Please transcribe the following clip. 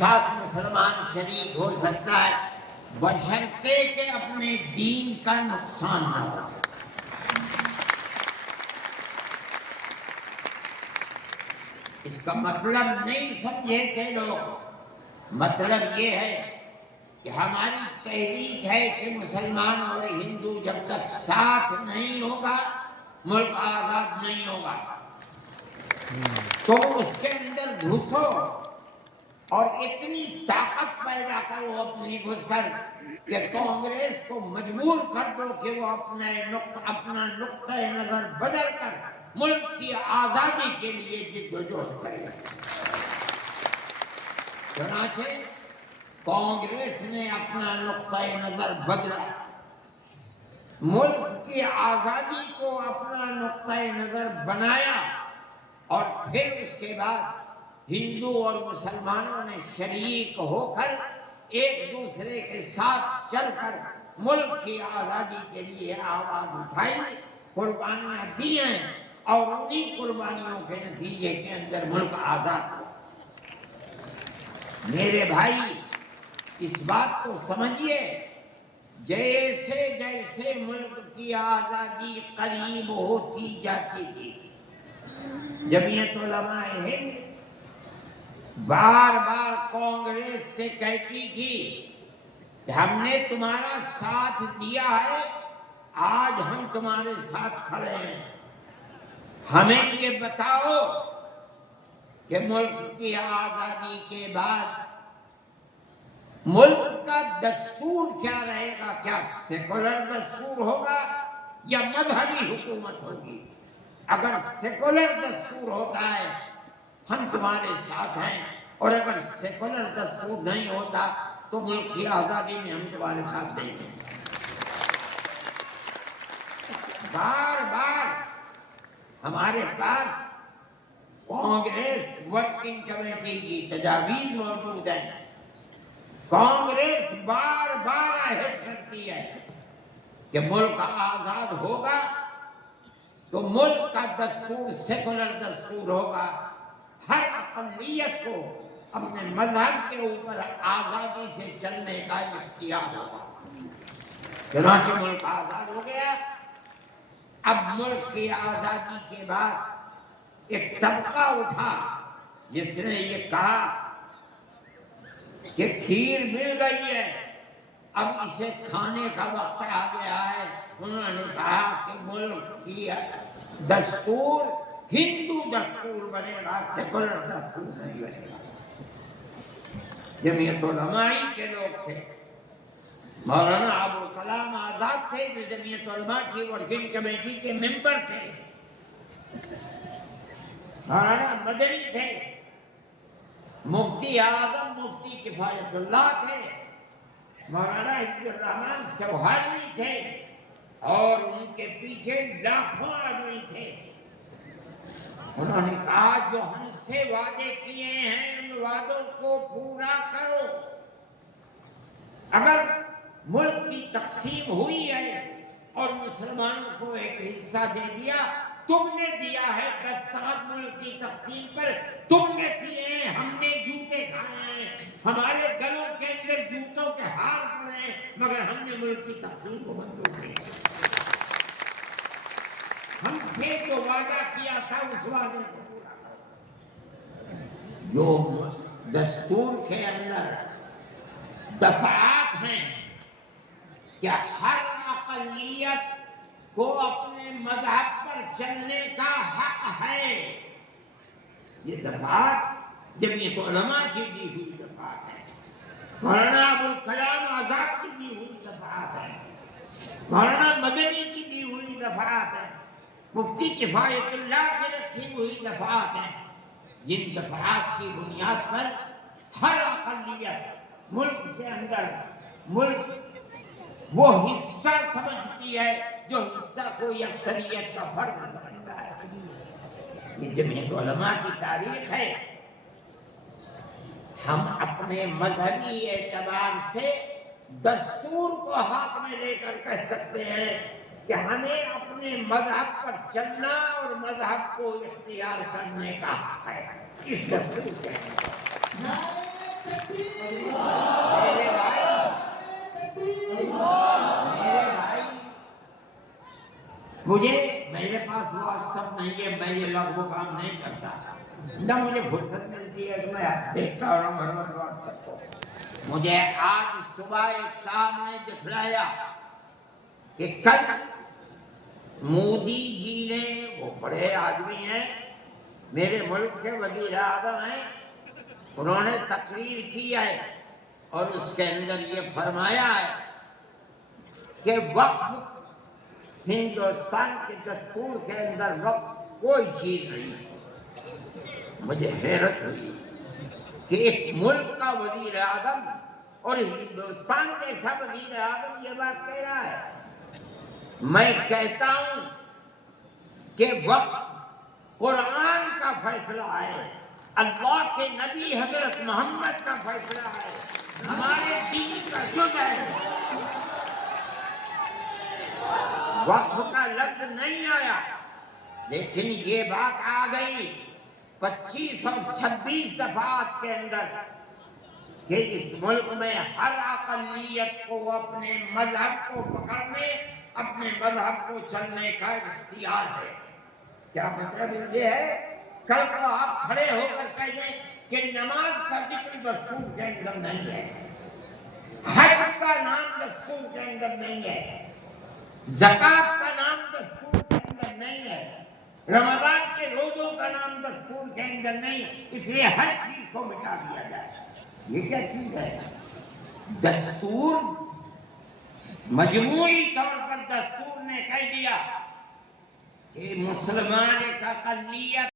ساتھ مسلمان شریک ہو سکتا ہے بشرطے کہ اپنے دین کا نقصان نہ ہو۔ اس کا مطلب نہیں سمجھے تھے لوگ، مطلب یہ ہے کہ ہماری تحریک ہے کہ مسلمان اور ہندو جب تک ساتھ نہیں ہوگا ملک آزاد نہیں ہوگا، تو اس کے اندر گھسو اور اتنی طاقت پیدا کرو اپنی گھس کر کہ کانگریس کو مجبور کر دو کہ وہ اپنا نقطۂ نظر بدل کر ملک کی آزادی کے لیے جدوجہد کرے۔ چنانچہ کانگریس نے اپنا نقطۂ نظر بدلا، ملک کی آزادی کو اپنا نقطۂ نظر بنایا، اور پھر اس کے بعد ہندو اور مسلمانوں نے شریک ہو کر ایک دوسرے کے ساتھ چل کر ملک کی آزادی کے لیے آواز اٹھائی، قربانیاں دی ہیں، اور انہی قربانیوں کے نتیجے کے اندر ملک آزاد ہوا۔ میرے بھائی اس بات کو سمجھیے، جیسے جیسے ملک کی آزادی قریب ہوتی جاتی تھی، جمعیت علماء ہند بار بار کانگریس سے کہتی تھی کہ ہم نے تمہارا ساتھ دیا ہے، آج ہم تمہارے ساتھ کھڑے ہیں، ہمیں یہ بتاؤ کہ ملک کی آزادی کے بعد ملک کا دستور کیا رہے گا، کیا سیکولر دستور ہوگا یا مذہبی حکومت ہوگی؟ اگر سیکولر دستور ہوتا ہے ہم تمہارے ساتھ ہیں، اور اگر سیکولر دستور نہیں ہوتا تو ملک کی آزادی میں ہم تمہارے ساتھ نہیں ہیں۔ بار بار ہمارے پاس کانگریس ورکنگ کمیٹی کی تجاویز موجود ہیں، کانگریس بار بار عہد کرتی ہے کہ ملک آزاد ہوگا تو ملک کا دستور سیکولر دستور ہوگا، ہر اقلیت کو اپنے مذہب کے اوپر آزادی سے چلنے کا اختیار ہوگا۔ چنانچہ ملک آزاد ہو گیا۔ اب ملک کی آزادی کے بعد ایک طبقہ اٹھا جس نے یہ کہا کہ کھیر مل گئی ہے، اب اسے کھانے کا وقت آ گیا ہے۔ انہوں نے کہا کہ ملک کی دستور ہندو دستور بنے گا، سیکولر دستور نہیں بنے گا۔ جمعیت علماء کے لوگ تھے، مولانا ابوالکلام آزاد تھے جو جمعیت علماء کی ورکنگ کمیٹی کے ممبر تھے، مولانا مدنی تھے، مفتی اعظم مفتی کفایت اللہ تھے، مولانا عبد الرحمن سوہانی تھے، اور ان کے پیچھے لاکھوں آدمی تھے۔ انہوں نے کہا جو ہم سے وعدے کیے ہیں ان وعدوں کو پورا کرو۔ اگر ملک کی تقسیم ہوئی ہے اور مسلمانوں کو ایک حصہ دے دیا، تم نے دیا ہے دستخط ملک کی تقسیم پر، تم نے کیے ہیں، ہم نے جوتے کھائے ہیں، ہمارے گلوں کے اندر جوتوں کے ہار پڑے ہیں، مگر ہم نے ملک کی تقسیم کو منظور نہیں کیا۔ ہم سے جو وعدہ کیا تھا اس وعدے کو پورا کرو۔ جو دستور کے اندر دفعات ہیں کہ ہر اقلیت کو اپنے مذہب پر چلنے کا حق ہے، یہ دفعات جمعیت علماء کی دی ہوئی دفعات ہیں، مولانا ابوالکلام آزاد کی دی ہوئی دفعات ہیں، مولانا مدنی کی دی ہوئی دفعات ہیں، مفتی کفایت اللہ کی رکھی ہوئی دفعات ہیں، جن دفعات کی بنیاد پر ہر اقلیت ملک کے اندر ملک وہ حصہ سمجھتی ہے جو حصہ کوئی اکثریت کا فرد سمجھتا ہے۔ یہ جمعیت علماء کی تاریخ ہے۔ ہم اپنے مذہبی اعتبار سے دستور کو ہاتھ میں لے کر کہہ سکتے ہیں کہ ہمیں اپنے مذہب پر چلنا اور مذہب کو اختیار کرنے کا حق ہے، اس دستور کے میرے بھائی میرے پاس واٹس ایپ نہیں ہے، میں یہ لغو کام نہیں کرتا، نہ مجھے فرصت ملتی ہے کہ میں دیکھتا رہوں ہر وقت واٹس ایپ کو۔ مجھے آج صبح ایک صاحب نے دکھلایا کہ کل مودی جی نے، وہ بڑے آدمی ہیں، میرے ملک کے وزیر اعظم ہیں، انہوں نے تقریر کی ہے اور اس کے اندر یہ فرمایا ہے کہ وقف ہندوستان کے دستور کے اندر وقف کوئی چیز نہیں۔ مجھے حیرت ہوئی کہ ایک ملک کا وزیر اعظم اور ہندوستان جیسا وزیر اعظم یہ بات کہہ رہا ہے۔ میں کہتا ہوں کہ وقف قرآن کا فیصلہ ہے، اللہ کے نبی حضرت محمد کا فیصلہ ہے، ہمارے دین کا جز ہے۔ وقف کا لفظ نہیں آیا، لیکن یہ بات آ گئی 25 اور 26 دفعات کے اندر کہ اس ملک میں ہر اقلیت کو اپنے مذہب کو پکڑنے، اپنے مذہب کو چلنے کا اختیار ہے۔ کیا مطلب یہ ہے؟ کل کو آپ کھڑے ہو کر کہہ دیں کہ نماز کا ذکر دستور کے اندر نہیں ہے، حج کا نام دستور کے اندر نہیں ہے، زکوٰۃ کا نام دستور کے اندر نہیں ہے، رمضان کے روزوں کا نام دستور کے اندر نہیں، اس لیے ہر چیز کو مٹا دیا جائے۔ یہ کیا چیز ہے؟ دستور مجموعی طور پر دستور نے کہہ دیا کہ مسلمان ایک اقلیت